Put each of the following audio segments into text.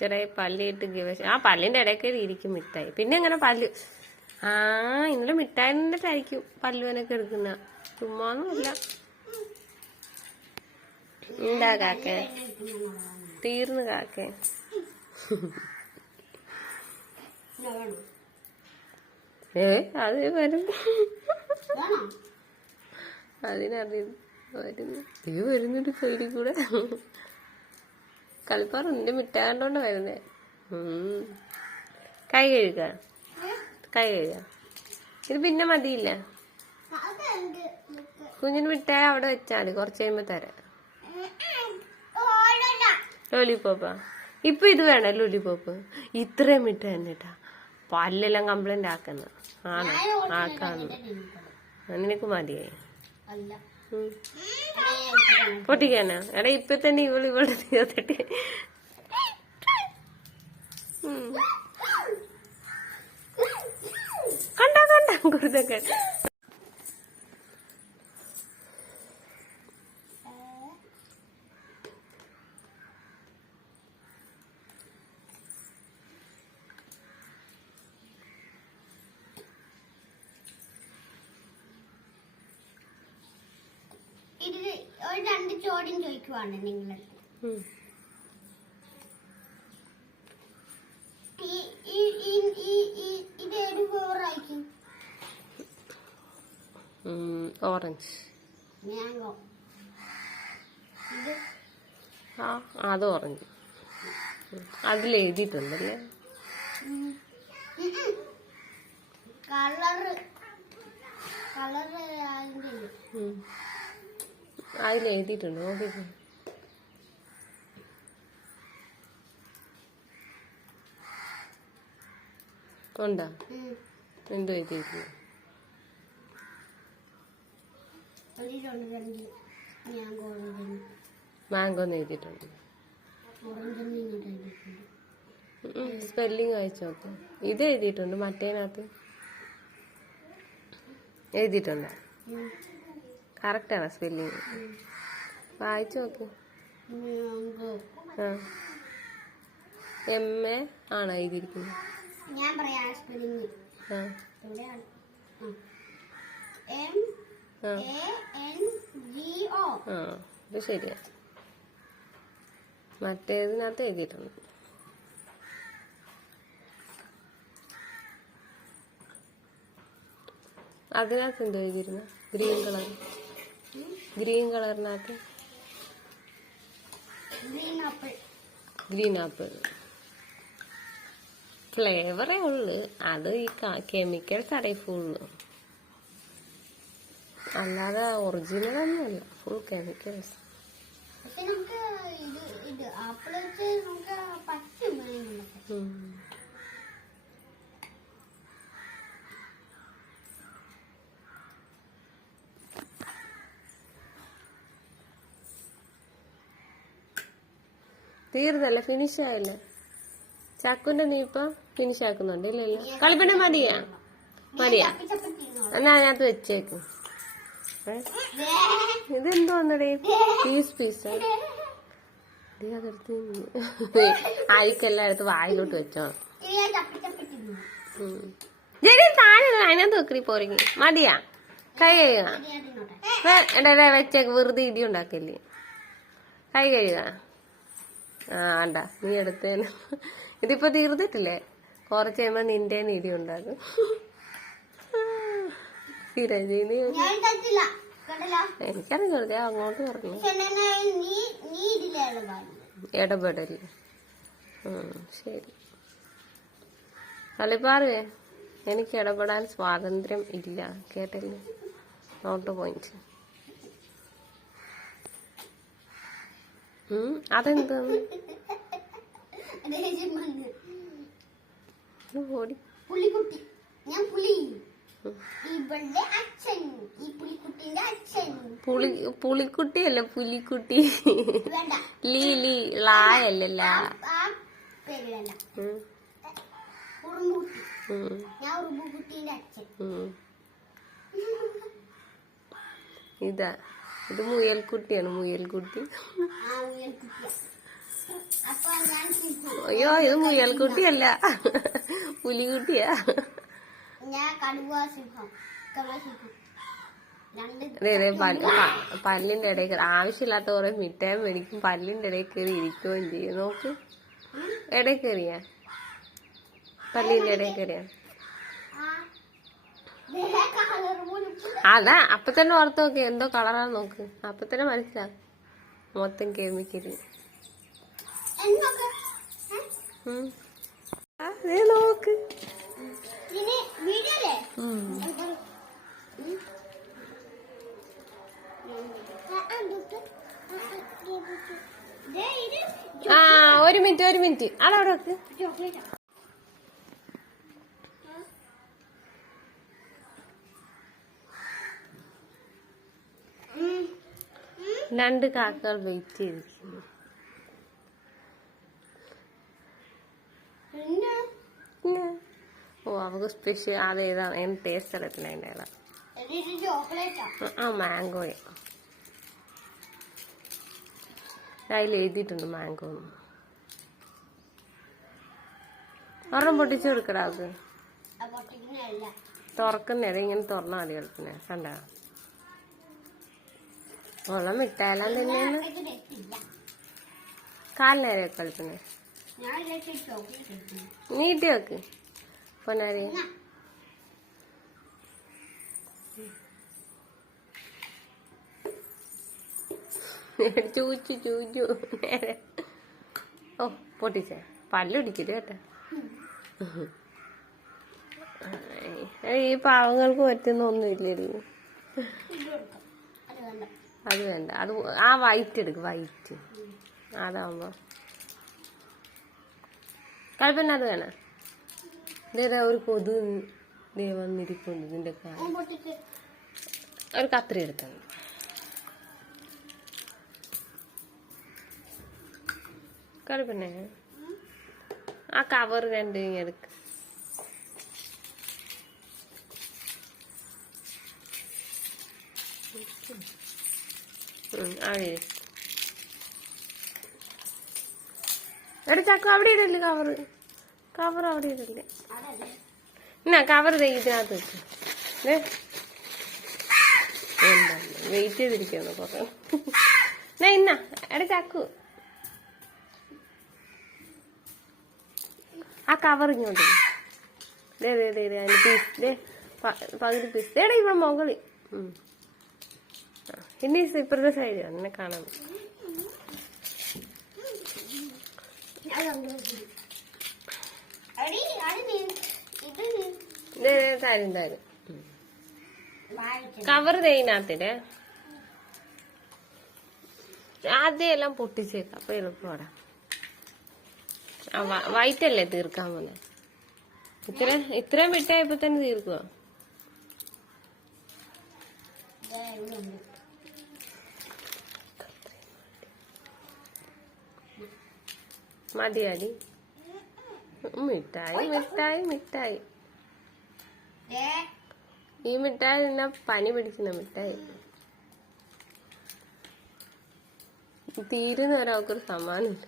ചെറിയ പല്ലിട്ട് ആ പല്ലിന്റെ ഇടയ്ക്ക് ഇരിക്കും മിഠായി. പിന്നെ എങ്ങനെ പല്ല് ഇന്നലെ മിഠായി നിന്നിട്ടായിരിക്കും പല്ലുവനൊക്കെ എടുക്കുന്ന. ചുമ്മാന്നുമില്ല. എന്താ കാക്കേ തീർന്നു കാക്കേ. അത് വരും. അതിനറിയുന്നു വരുന്നു. ഇത് വരുന്നുണ്ട് സൈഡിൽ കൂടെ. കൽപ്പാറ് നിന്റെ മിഠായിണ്ടോണ്ട് വരുന്നേ. കൈ കഴുക ഇത് പിന്നെ മതിയില്ല. കുഞ്ഞിന് മിഠായി അവിടെ വെച്ചാല് കുറച്ച് കഴിയുമ്പോ തരാം. ലോലിപോപ്പാ ഇപ്പൊ ഇത് വേണം ലോലിപോപ്പ്. ഇത്രയും മിഠായി തന്നെട്ടാ. പല്ലെല്ലാം കംപ്ലൈന്റ് ആക്കുന്ന ആണോ? ആക്കാന്ന് നിനക്ക് മതിയായി പൊട്ടിക്കാനാ? എടാ ഇപ്പൊ തന്നെ ഇവളുടെ തീർത്തിട്ട് കണ്ട കുറുതൊക്കെ. ഒരു രണ്ട് ചോദ്യം ചോദിക്കുവാണ് നിങ്ങൾ. ഇതേത് ഫ്ലേവറായിരിക്കും? ഓറഞ്ച്. മാംഗോ. അത് ഓറഞ്ച്. അതിലെഴുതിയിട്ടുണ്ടല്ലേ കളറ്. അതിലെഴുതിയിട്ടുണ്ട്. നോക്കിക്കോ. ഉണ്ടോ? എന്തോ എഴുതിയിട്ടില്ല. മാംഗോന്ന് എഴുതിയിട്ടുണ്ട്. സ്പെല്ലിങ് വായിച്ചു നോക്കാം. ഇത് എഴുതിയിട്ടുണ്ട്. മറ്റേനകത്ത് എഴുതിയിട്ടുണ്ട്. കറക്റ്റാണ് സ്പെല്ലിങ്. വായിച്ചു നോക്ക്. MA ആണോ എഴുതിയിരിക്കുന്നത്? ഞാൻ പറയാം സ്പെല്ലിങ്. ഇത് ശരിയാ. മറ്റേതിനകത്ത് എഴുതിയിട്ടുണ്ട്. അതിനകത്ത് എന്തോ എഴുതിയിരുന്നു? ഗ്രീൻ കളറിനകത്ത് ഗ്രീൻ ആപ്പിൾ. ഫ്ലേവറേ ഉള്ളു. അത് ഈ കെമിക്കൽസ് അടയിഫുള്ളു. അല്ലാതെ ഒറിജിനൽ ഒന്നുമല്ല. Full chemicals. തീർന്നല്ലേ? ഫിനിഷ് ആയില്ലേ? ചക്കുന്റെ നീ ഇപ്പൊ ഫിനിഷ് ആക്കുന്നുണ്ട്. ഇല്ലല്ലോ. കളിപ്പിണ്ട മതിയാ എന്നാ അതിനകത്ത് വെച്ചേക്കും. ഇതെന്തോന്നടേ? പീസ് അതെടുത്ത് അരിക്കെല്ലാം എടുത്ത് വായിലോട്ട് വെച്ചോ. താഴെ അതിനകത്ത് വെക്കറി പോരെങ്കി മതിയാ. കൈ കഴുക. എടാ വെച്ചേക്ക്. വെറുതെ ഇടി ഉണ്ടാക്കല്ലേ. കൈ കഴുക. ആണ്ട നീ എടുത്തേന്. ഇതിപ്പോ തീർന്നിട്ടില്ലേ? കുറച്ച് കഴിയുമ്പോ നിന്റെ ഇടി ഉണ്ടാക്കും. എനിക്കറിഞ്ഞോളൂ. അങ്ങോട്ട് പറഞ്ഞു ഇടപെടല്. ശരി. കളിപ്പാറേ എനിക്ക് ഇടപെടാൻ സ്വാതന്ത്ര്യം ഇല്ല. കേട്ടല്ലേ? Note point. അതെന്താണ്? പുളിക്കുട്ടിയല്ല പുലിക്കുട്ടി. ലീ ലായല്ല. ഇതാ ഇത് മുയൽക്കുട്ടിയാണ്. മുയൽക്കുട്ടി. അപ്പൊ ഞാൻ അയ്യോ ഇത് മുയൽക്കുട്ടിയല്ല, പുലിക്കുട്ടിയാ. ഞാൻ കടുവ സിംഹം. രണ്ട് പല്ലിന്റെ ഇടയിൽ കയറി ആവശ്യമില്ലാത്ത കുറെ മിഠായി മേടിക്കും, പല്ലിന്റെ ഇടയിൽ കയറി ഇരിക്കുകയും ചെയ്യും. നോക്ക്, ഇടയിൽ കയറിയാ, പല്ലിന്റെ ഇടയിൽ കയറിയാ. അതാ അപ്പൊ തന്നെ ഓർത്ത് നോക്കി എന്തോ കളറാന്ന് നോക്ക്, അപ്പൊ തന്നെ മനസ്സിലാവും മൊത്തം കെമിക്കല്. നോക്ക് ഒരു മിനിറ്റ് അതവിടെ വെക്ക്. രണ്ട് കാക്കകൾ വെയിറ്റ് ചെയ്തിരിക്കുന്നു. ഓ അവക്ക് സ്പെഷ്യൽ അതേതാണ്, അതിന് ടേസ്റ്റ് അറിയത്തില്ല അതിൻ്റെ ഏതാ. ആ മാംഗോയാ, അതിൽ എഴുതിയിട്ടുണ്ട് മാംഗോ. ഒരെണ്ണം പൊട്ടിച്ചു കൊടുക്കടാ അവക്ക്. തുറക്കുന്നേരം ഇങ്ങനെ തുറന്നാ മതി കളിപ്പിനെ, കണ്ട ഓളം മിഠായെല്ലാം തന്നെയാണ്. കാലിനേരെ കളിപ്പിനെ നീട്ടി വെക്ക് പൊന്നാരി. ചൂച്ചു നേരെ. ഓ പൊട്ടിച്ചേ, പല്ലുടിക്കല് കേട്ടോ. ഈ പാവങ്ങൾക്ക് പറ്റുന്ന ഒന്നുമില്ലല്ലോ. അത് വേണ്ട, അത് ആ വൈറ്റ് എടുക്ക്, വൈറ്റ് അതാവുമ്പോ കുഴപ്പമില്ല. അത് വേണം. ഇതേതാ ഒരു കൊതു വന്നിരിക്കുന്നു ഇതിന്റെ കാര്യം. ഒരു കത്രി എടുത്താണ്. കുഴപ്പമില്ല. ആ കവർ രണ്ട് എടുക്ക. അവിടെ എടാ ചക്ക അവിടെ ഇടല്ലേ കവറ്, കവർ അവിടെ ഇടല്ലേ. എന്നാ കവർ ഇതിനകത്ത് വെക്ക്. എന്താ വെയിറ്റ് ചെയ്തിരിക്കുന്നു കൊറേ. ഇന്നാ എടാ ചക്കു ആ കവർ ഇങ്ങോട്ട്. അതിന് പീസ് പകുതി പീസ് ഏടാ ഇവിടെ മുകളിൽ. ഇനി ഇപ്പുറത്തെ സൈഡ് എന്നെ കാണാൻ തരും തരും. കവർ തേയിനകത്തിടെ ആദ്യം എല്ലാം പൊട്ടിച്ചേക്കാം, അപ്പൊ എളുപ്പമാടാ. വൈറ്റ് അല്ലേ തീർക്കാൻ പോലെ. ഇത്രയും വിട്ടായപ്പോ തന്നെ തീർക്കുക. മതിയാടി. മിഠായി മിഠായി മിഠായി. ഈ മിഠായി നിന്നാ പനി പിടിക്കുന്ന മിഠായി. തീരുന്ന ഒരാൾക്കൊരു സമാനമില്ല.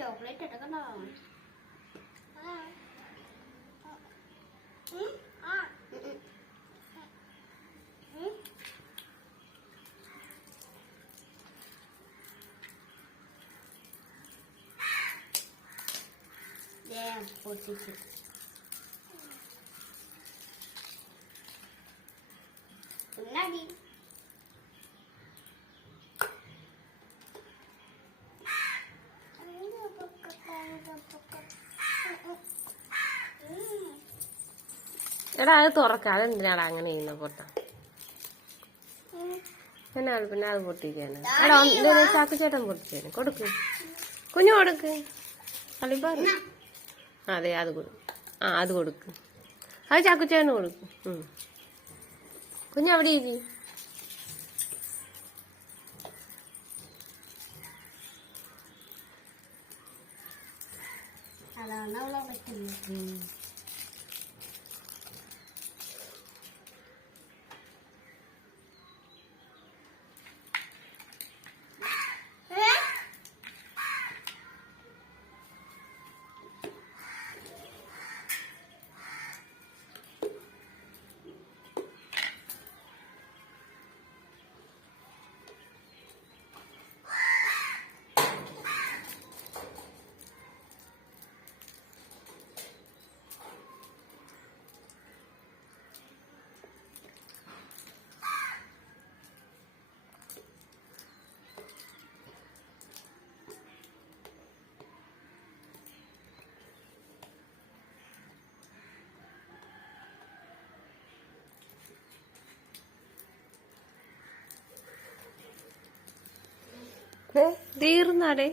ചോക്ലേറ്റ് എടുക്കണോ? പൊട്ടിച്ച് ഉണ്ണാടി. എടാ അത് തുറക്കാം. അതെന്തിനാടാ അങ്ങനെ ചെയ്യുന്ന പൊട്ട? പിന്നെ അത് പൊട്ടിക്കാനാ? എടാ ചാക്കുചേട്ടൻ പൊട്ടിച്ചേരും കൊടുക്കും. കുഞ്ഞു കൊടുക്ക് കളിപ്പാറ്. അതെ അത് കൊടുക്ക്. അത് കൊടുക്ക്. അത് ചാക്കുച്ചേന് കൊടുക്ക്. കുഞ്ഞു അവിടെ ഇരി. അതാണ് അവളെ പറ്റുന്നത്. തീർന്നാടേ.